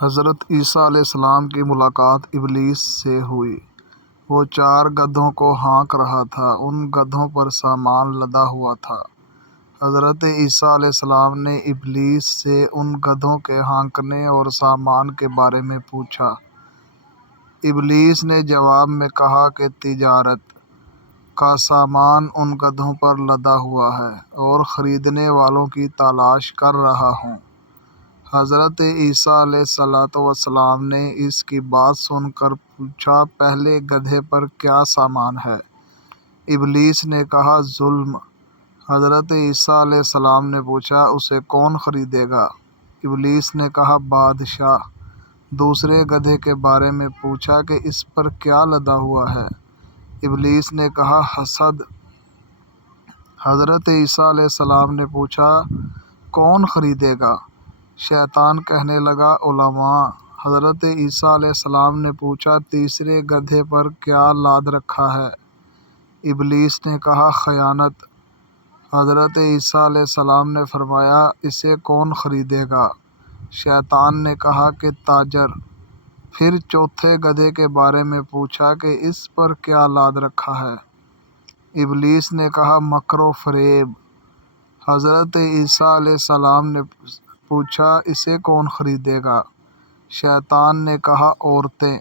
حضرت عیسیٰ علیہ السلام کی ملاقات ابلیس سے ہوئی۔ وہ 4 گدھوں کو ہانک رہا تھا۔ ان گدھوں پر سامان لدا ہوا تھا۔ حضرت عیسیٰ علیہ السلام نے ابلیس سے ان گدھوں کے ہانکنے اور سامان کے بارے میں پوچھا۔ ابلیس نے جواب میں کہا کہ تجارت کا سامان ان گدھوں پر لدا ہوا ہے اور خریدنے والوں کی تلاش کر رہا ہوں۔ حضرت عیسیٰ علیہ السلام نے اس کی بات سن کر پوچھا، پہلے گدھے پر کیا سامان ہے؟ ابلیس نے کہا، ظلم۔ حضرت عیسیٰ علیہ السلام نے پوچھا، اسے کون خریدے گا؟ ابلیس نے کہا، بادشاہ۔ دوسرے گدھے کے بارے میں پوچھا کہ اس پر کیا لدا ہوا ہے؟ ابلیس نے کہا، حسد۔ حضرت عیسیٰ علیہ السلام نے پوچھا، کون خریدے گا؟ شیطان کہنے لگا، علماء۔ حضرت عیسیٰ علیہ السلام نے پوچھا، تیسرے گدھے پر کیا لاد رکھا ہے؟ ابلیس نے کہا، خیانت۔ حضرت عیسیٰ علیہ السلام نے فرمایا، اسے کون خریدے گا؟ شیطان نے کہا کہ تاجر۔ پھر چوتھے گدھے کے بارے میں پوچھا کہ اس پر کیا لاد رکھا ہے؟ ابلیس نے کہا، مکر و فریب۔ حضرت عیسیٰ علیہ السلام نے پوچھا، اسے کون خریدے گا؟ شیطان نے کہا، عورتیں۔